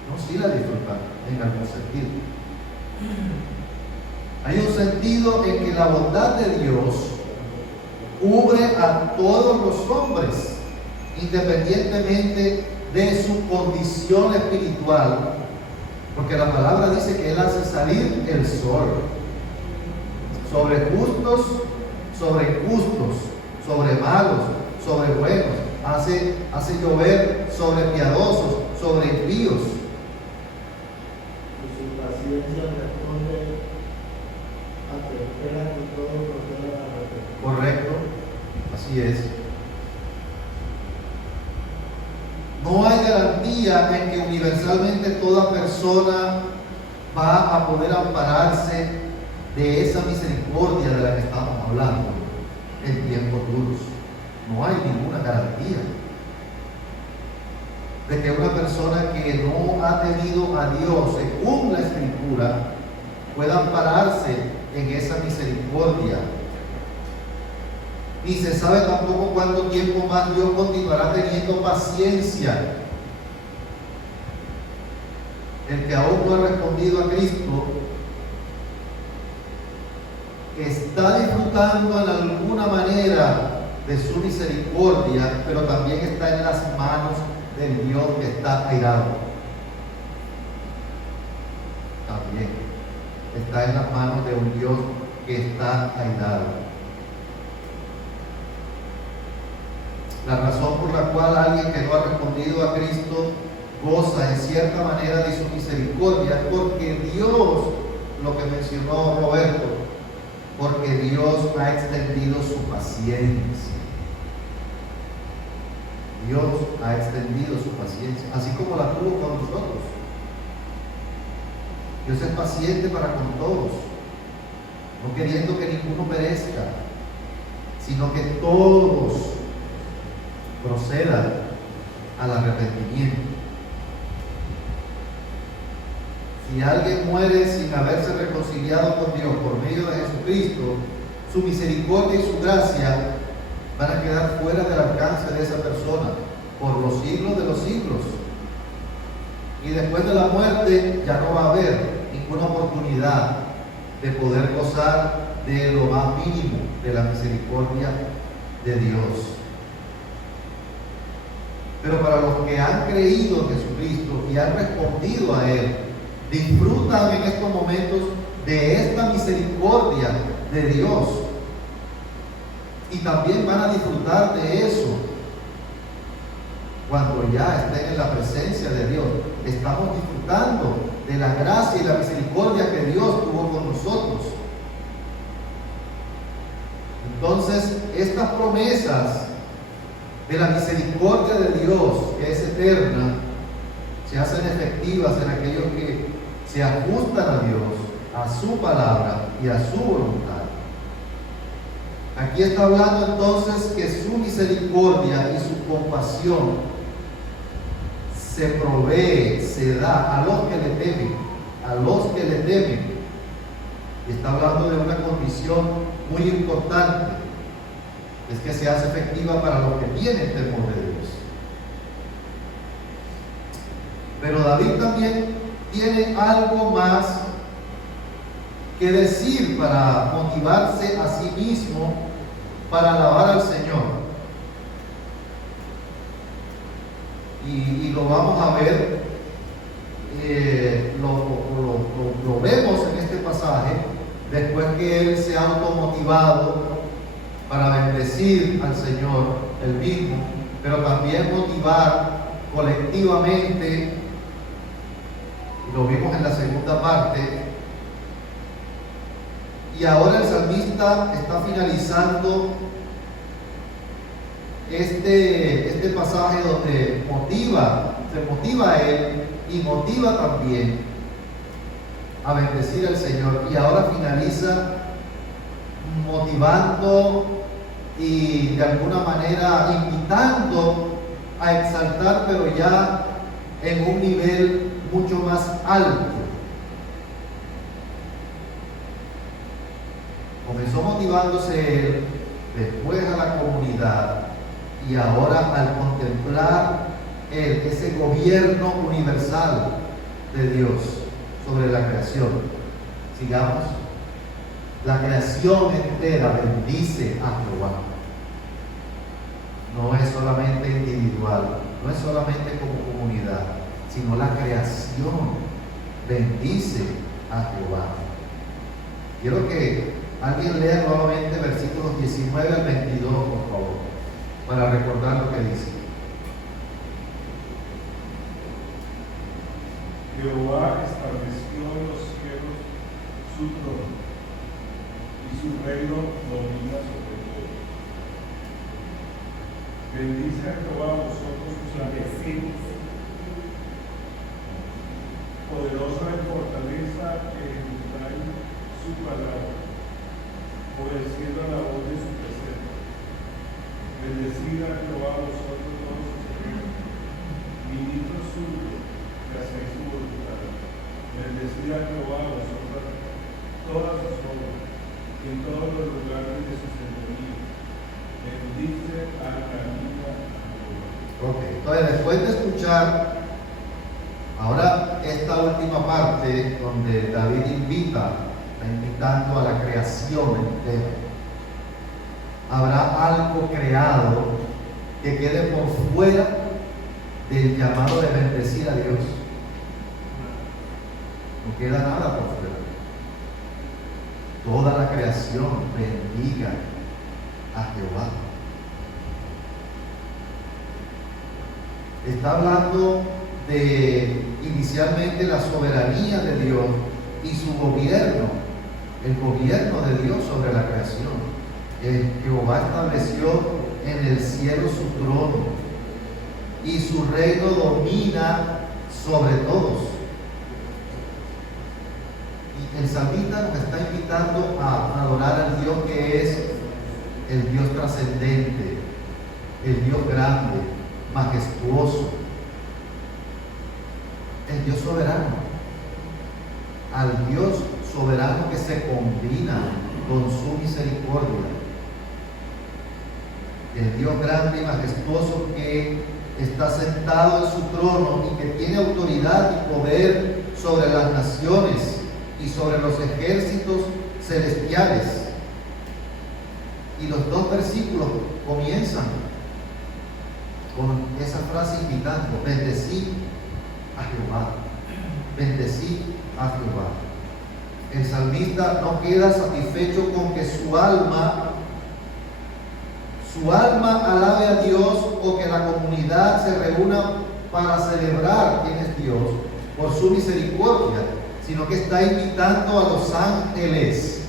No, sí la disfrutan en algún sentido. Hay un sentido en que la bondad de Dios cubre a todos los hombres, independientemente de su condición espiritual, porque la palabra dice que Él hace salir el sol sobre justos, sobre injustos, sobre malos, sobre buenos, hace llover sobre piadosos, sobre impíos. Y su paciencia responde a que esperan que todos procedan a arrepentir. Correcto, así es. No hay garantía en que universalmente toda persona va a poder ampararse de esa misericordia de la que estamos hablando en tiempos duros. No hay ninguna garantía. de que una persona que no ha tenido a Dios según la Escritura pueda ampararse en esa misericordia. Ni se sabe tampoco cuánto tiempo más Dios continuará teniendo paciencia. El que aún no ha respondido a Cristo está disfrutando en alguna manera de su misericordia, pero también está en las manos del Dios que está airado. También está en las manos de un Dios que está airado. La razón por la cual alguien que no ha respondido a Cristo goza en cierta manera de su misericordia es porque Dios, lo que mencionó Roberto, porque Dios ha extendido su paciencia. Dios ha extendido su paciencia, así como la tuvo con nosotros. Dios es paciente para con todos, no queriendo que ninguno perezca, sino que todos procedan al arrepentimiento. Si alguien muere sin haberse reconciliado con Dios por medio de Jesucristo, su misericordia y su gracia van a quedar fuera del alcance de esa persona por los siglos de los siglos. Y después de la muerte ya no va a haber ninguna oportunidad de poder gozar de lo más mínimo de la misericordia de Dios. Pero para los que han creído en Jesucristo y han respondido a Él, disfrutan en estos momentos de esta misericordia de Dios. Y también van a disfrutar de eso cuando ya estén en la presencia de Dios. Estamos disfrutando de la gracia y la misericordia que Dios tuvo con nosotros. Entonces, estas promesas de la misericordia de Dios, que es eterna, se hacen efectivas en aquellos que se ajustan a Dios, a su palabra y a su voluntad. Aquí está hablando entonces que su misericordia y su compasión se provee, se da a los que le temen, a los que le temen. Y está hablando de una condición muy importante, es que se hace efectiva para los que tienen temor de Dios. Pero David también tiene algo más que decir para motivarse a sí mismo para alabar al Señor. Y lo vamos a ver, lo vemos en este pasaje, después que él se ha automotivado para bendecir al Señor, el mismo, pero también motivar colectivamente. Lo vimos en la segunda parte. Y ahora el salmista está finalizando este pasaje donde se motiva a él y motiva también a bendecir al Señor. Y ahora finaliza motivando y de alguna manera invitando a exaltar, pero ya en un nivel mucho más alto. Comenzó motivándose él, después a la comunidad, y ahora al contemplar ese gobierno universal de Dios sobre la creación. Sigamos. La creación entera bendice a Jehová. No es solamente individual, no es solamente como comunidad, sino la creación bendice a Jehová. Quiero que alguien lea nuevamente versículos 19 al 22, por favor, para recordar lo que dice. Jehová estableció en los cielos su trono, y su reino domina sobre todo. Bendice a Jehová vosotros sus ángeles, poderosa en fortaleza que ejecutáis su palabra, obedeciendo a la voz de su presencia. Bendecid a Jehová vosotros todos sus ángeles, y ministros suyos que hacéis su voluntad. Bendecid a Jehová vosotras todas sus obras, y en todos los lugares de su señorío. Bendice al camino a Jehová. Ok, entonces después de escuchar ahora esta última parte donde David está invitando a la creación entera, habrá algo creado que quede por fuera del llamado de bendecir a Dios. No queda nada por fuera. Toda la creación bendiga a Jehová. Está hablando de inicialmente la soberanía de Dios y su gobierno, el gobierno de Dios sobre la creación. Jehová estableció en el cielo su trono y su reino domina sobre todos. Y el salmista nos está invitando a adorar al Dios que es el Dios trascendente, el Dios grande, majestuoso, el Dios soberano, al Dios soberano que se combina con su misericordia, el Dios grande y majestuoso que está sentado en su trono y que tiene autoridad y poder sobre las naciones y sobre los ejércitos celestiales. Y los dos versículos comienzan con esa frase invitando: bendecid a Jehová, bendecid a Jehová. El salmista no queda satisfecho con que su alma alabe a Dios o que la comunidad se reúna para celebrar quién es Dios por su misericordia, sino que está invitando a los ángeles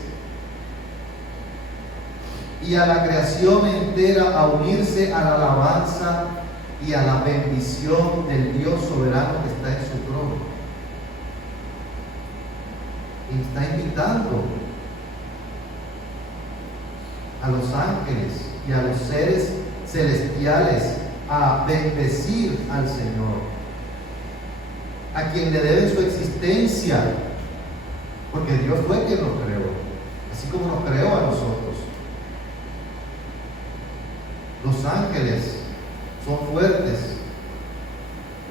y a la creación entera a unirse a la alabanza y a la bendición del Dios soberano que está en su trono. Y está invitando a los ángeles y a los seres celestiales a bendecir al Señor, a quien le deben su existencia, porque Dios fue quien nos creó, así como nos creó a nosotros. Los ángeles son fuertes,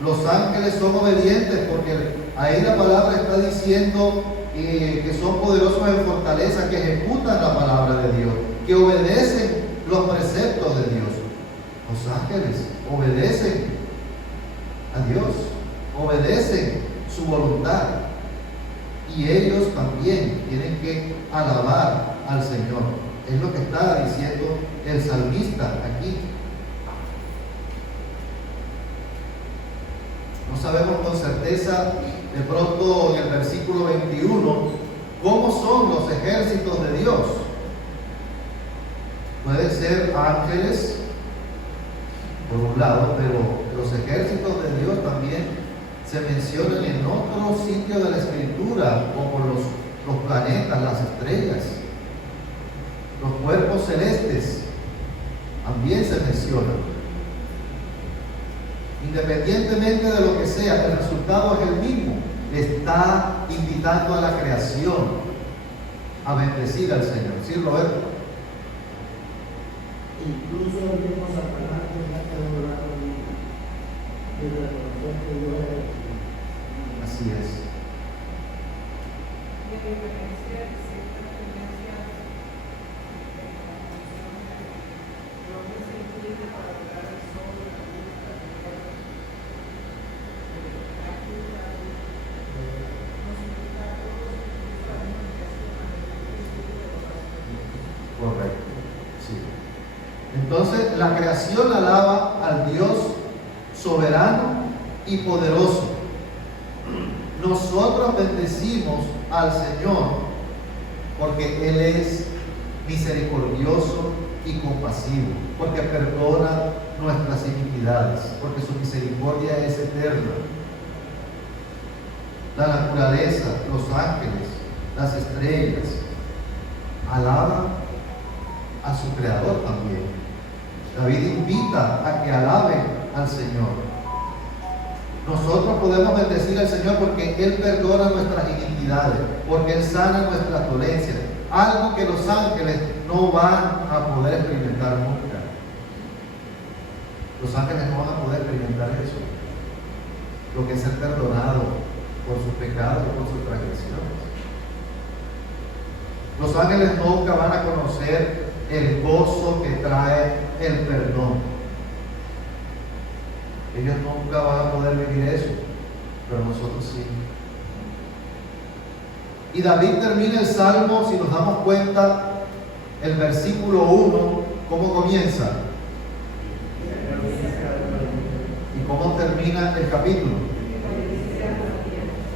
los ángeles son obedientes, porque ahí la palabra está diciendo que son poderosos en fortaleza, que ejecutan la palabra de Dios, que obedecen los preceptos de Dios. Los ángeles obedecen a Dios, obedecen su voluntad, y ellos también tienen que alabar al Señor. Es lo que está diciendo el salmista aquí. No sabemos con certeza, de pronto en el versículo 21, cómo son los ejércitos de Dios. Pueden ser ángeles, por un lado, pero los ejércitos de Dios también se mencionan en otro sitio de la Escritura, como los planetas, las estrellas, los cuerpos celestes, también se mencionan. Independientemente de lo que sea, el resultado es el mismo. Está invitando a la creación a bendecir al Señor. ¿Sí, Roberto? Incluso el mismo Satanás tenía que adorar a Dios y reconocer que Dios era el Señor. Así es. Correcto. Sí. Entonces, la creación alaba al Dios soberano y poderoso. Nosotros bendecimos al Señor porque Él es misericordioso y compasivo, porque perdona nuestras iniquidades, porque su misericordia es eterna. La naturaleza, los ángeles, las estrellas alaban a su Creador también. David invita a que alaben al Señor. Nosotros podemos bendecir al Señor porque Él perdona nuestras iniquidades, porque Él sana nuestras dolencias, algo que los ángeles no van a poder experimentar nunca. Los ángeles no van a poder experimentar eso, lo que es ser perdonado por sus pecados y por sus transgresiones. Los ángeles nunca van a conocer el gozo que trae el perdón. Ellos nunca van a poder vivir eso, pero nosotros sí. Y David termina el Salmo, si nos damos cuenta, el versículo 1, ¿cómo comienza? ¿Y cómo termina el capítulo?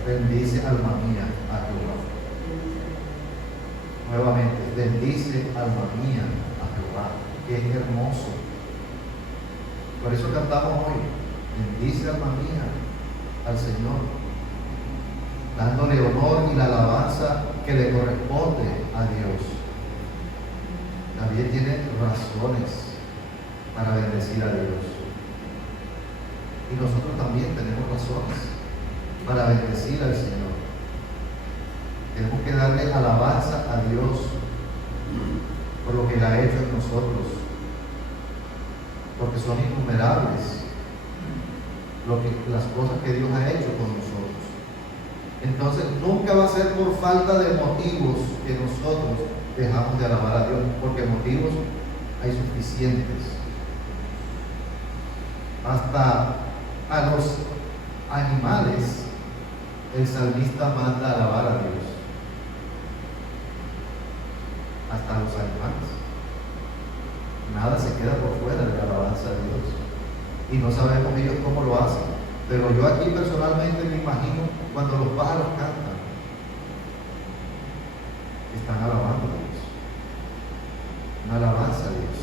Bendice alma mía a Jehová. Nuevamente, bendice alma mía a Jehová. Qué hermoso. Por eso cantamos hoy. Bendice alma mía al Señor, dándole honor y la alabanza que le corresponde a Dios. También tiene razones para bendecir a Dios. Y nosotros también tenemos razones para bendecir al Señor. Tenemos que darle alabanza a Dios por lo que Él ha hecho en nosotros, porque son innumerables las cosas que Dios ha hecho con nosotros. Entonces nunca va a ser por falta de motivos que nosotros dejamos de alabar a Dios, porque motivos hay suficientes. Hasta a los animales el salmista manda a alabar a Dios. Hasta a los animales. Nada se queda por fuera de la alabanza a Dios. Y no sabemos ellos cómo lo hacen. Pero yo aquí personalmente me imagino cuando los pájaros cantan. Están alabando a Dios. Una alabanza a Dios.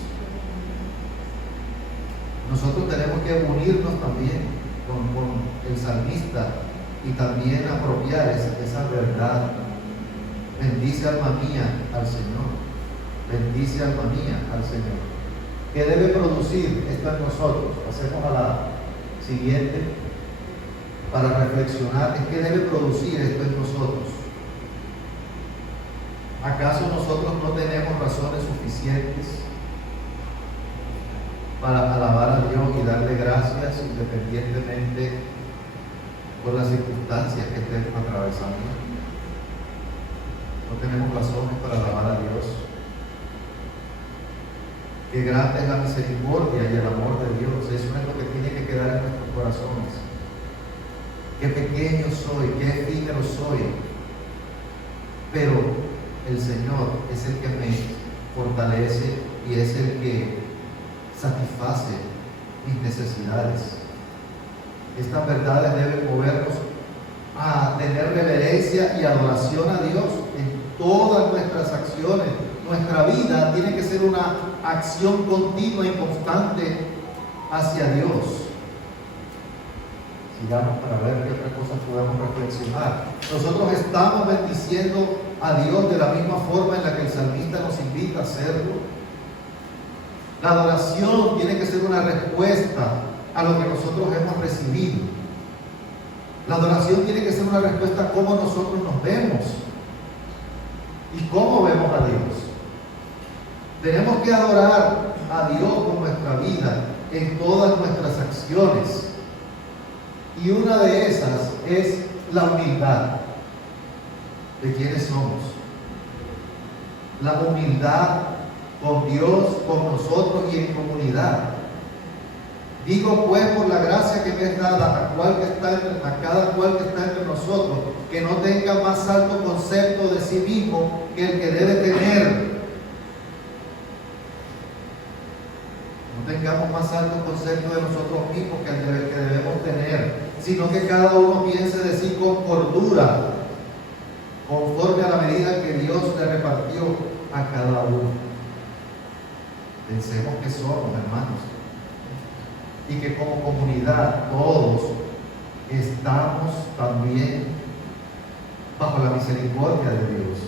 Nosotros tenemos que unirnos también con el salmista y también apropiar esa verdad. Bendice alma mía al Señor. Bendice alma mía al Señor. ¿Qué debe producir esto en nosotros? Pasemos a la siguiente para reflexionar. ¿Qué debe producir esto en nosotros? ¿Acaso nosotros no tenemos razones suficientes para alabar a Dios y darle gracias independientemente por las circunstancias que estemos atravesando? No tenemos razones para alabar a Dios. Qué grande es la misericordia y el amor de Dios. Eso es lo que tiene que quedar en nuestros corazones. Qué pequeño soy, qué efímero soy. Pero el Señor es el que me fortalece y es el que satisface mis necesidades. Estas verdades deben movernos a tener reverencia y adoración a Dios en todas nuestras acciones. Nuestra vida tiene que ser una acción continua y constante hacia Dios. Sigamos para ver qué otras cosas podemos reflexionar. Nosotros estamos bendiciendo a Dios de la misma forma en la que el salmista nos invita a hacerlo. La adoración tiene que ser una respuesta a lo que nosotros hemos recibido. La adoración tiene que ser una respuesta a cómo nosotros nos vemos y cómo vemos a Dios. Tenemos que adorar a Dios con nuestra vida en todas nuestras acciones. Y una de esas es la humildad de quienes somos. La humildad con Dios, con nosotros y en comunidad. Digo pues por la gracia que me es dada a cada cual que está entre nosotros, que no tenga más alto concepto de sí mismo que el que debe tener. No tengamos más alto concepto de nosotros mismos que el que debemos tener, sino que cada uno piense de sí con cordura, conforme a la medida que Dios le repartió a cada uno. Pensemos que somos, hermanos, y que como comunidad todos estamos también bajo la misericordia de Dios.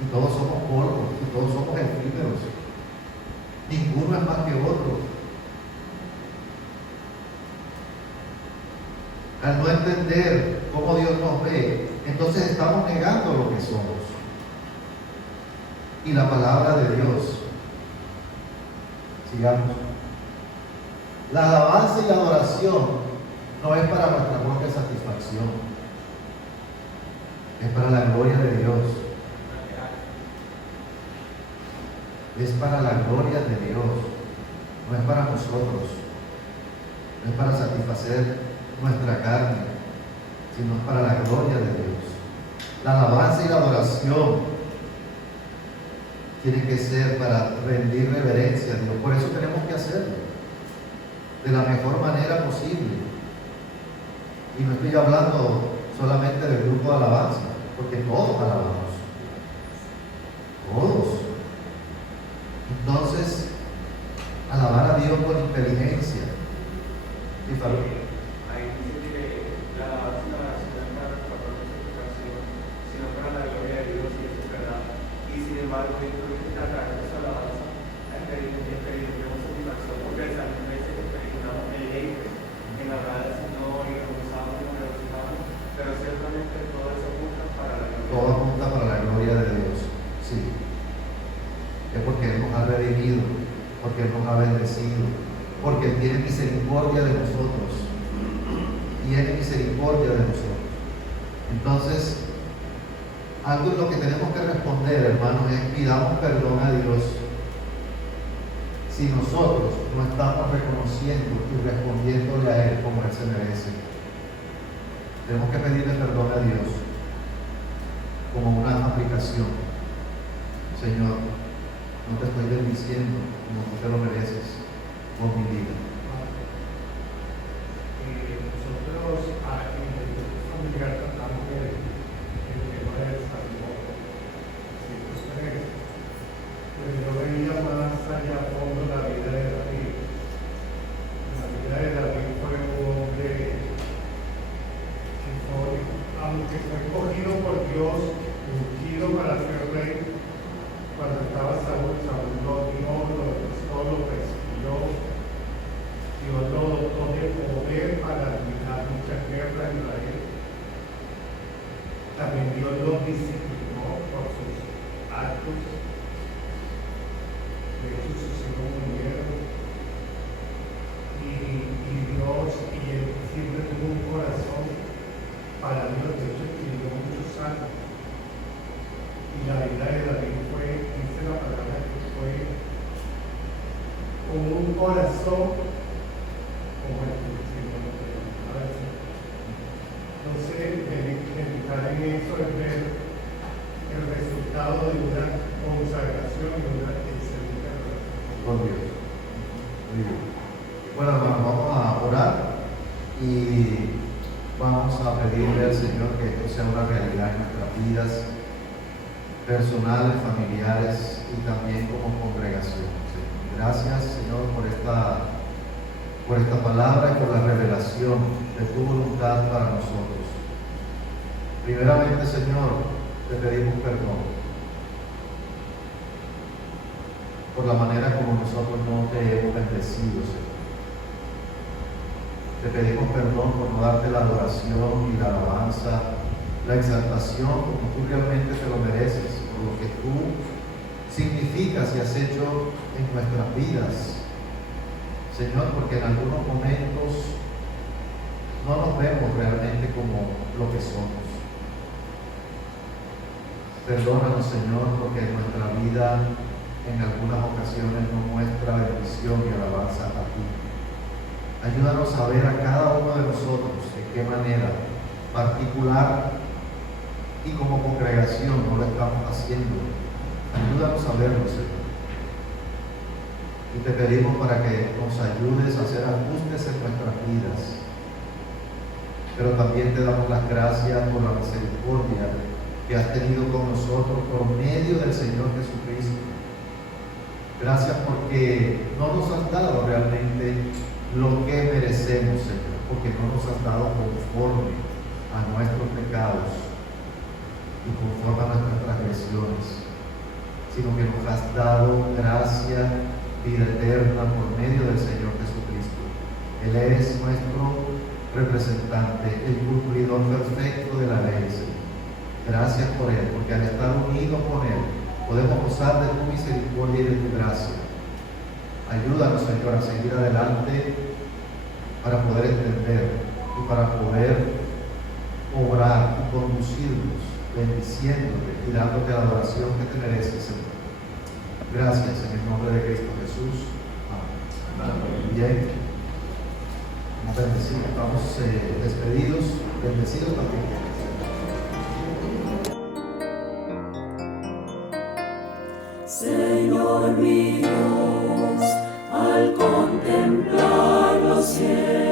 Y todos somos polvos, y todos somos efímeros. Ninguno es más que otro. al no entender cómo Dios nos ve, entonces estamos negando lo que somos. Y la palabra de Dios, sigamos. La alabanza y la adoración no es para nuestra propia satisfacción, es para la gloria de Dios. Es para la gloria de Dios, no es para nosotros, no es para satisfacer nuestra carne, sino es para la gloria de Dios. La alabanza y la adoración tienen que ser para rendir reverencia a Dios. Por eso tenemos que hacerlo de la mejor manera posible. Y no estoy hablando solamente del grupo de alabanza, porque todos alabamos. Todos. Entonces, alabar a Dios con inteligencia. ¿Sí, Fabián? Ahí dice que la alabanza y la oración no es para nuestra propia satisfacción, sino para la gloria de Dios, y eso es verdad. Y sin embargo, yo creo que a través de esa alabanza experimentamos satisfacción, porque esas veces experimentamos deleite en la verdad del Señor y nos gozamos y nos regocijamos, pero ciertamente todo eso apunta para la gloria. Todo apunta para la gloria de Dios. Sí. Es porque Él nos ha redimido, porque Él nos ha bendecido, porque Él tiene misericordia de nosotros. Tiene misericordia de nosotros. Entonces, algo en lo que tenemos que responder, hermanos, es pidamos perdón a Dios si nosotros no estamos reconociendo y respondiéndole a Él como Él se merece. Tenemos que pedirle perdón a Dios como una aplicación. Señor, no te estoy bendiciendo como tú te lo mereces por mi vida. Nosotros en el grupo familiar tratamos el tema del salmo 103, pero yo veía más allá a fondo la vida de David. La vida de David fue un hombre que fue, aunque fue escogido por Dios, ungido para ser rey. Cuando estaba Saúl lo dio, lo besó, lo persiguió. Dios lo dotó de poder para liderar muchas guerras en Israel. También Dios lo disciplinó por sus actos. De hecho, sus hijos murieron. Y Dios, y él siempre tuvo un corazón para Dios. De hecho, escribió muchos salmos. Y la vida de David fue, dice la palabra, que fue con un corazón como el que Señor nos preguntaba. Entonces, meditar en eso es ver el resultado de una consagración y una excelente relación Con Dios. Muy bien. Bueno, hermanos, vamos a orar y vamos a pedirle al Señor que esto sea una realidad en nuestras vidas personales, familiares y también como congregación. Gracias, Señor, por esta palabra y por la revelación de tu voluntad para nosotros. Primeramente, Señor, te pedimos perdón por la manera como nosotros no te hemos bendecido, Señor. Te pedimos perdón por no darte la adoración y la alabanza, la exaltación como tú realmente te lo mereces, por lo que tú significas y has hecho en nuestras vidas, Señor, porque en algunos momentos no nos vemos realmente como lo que somos. Perdónanos, Señor, porque nuestra vida en algunas ocasiones no muestra bendición y alabanza a ti. Ayúdanos a ver a cada uno de nosotros de qué manera particular y como congregación no lo estamos haciendo. Ayúdanos a verlo, Señor. Y te pedimos para que nos ayudes a hacer ajustes en nuestras vidas. Pero también te damos las gracias por la misericordia que has tenido con nosotros por medio del Señor Jesucristo. Gracias porque no nos has dado realmente lo que merecemos, Señor, porque no nos has dado conforme a nuestros pecados y conforme a nuestras transgresiones, sino que nos has dado gracia, vida eterna por medio del Señor Jesucristo. Él es nuestro representante, el cumplidor perfecto de la ley, Señor. Gracias por Él, porque al estar unidos con Él, podemos gozar de tu misericordia y de tu gracia. Ayúdanos, Señor, a seguir adelante para poder entender y para poder obrar y conducirnos, bendiciéndote y dándote la adoración que te mereces, Señor. Gracias en el nombre de Cristo Jesús. Amén. Bien. Bendecidos, estamos despedidos, bendecidos también. Señor mi Dios, al contemplar los cielos,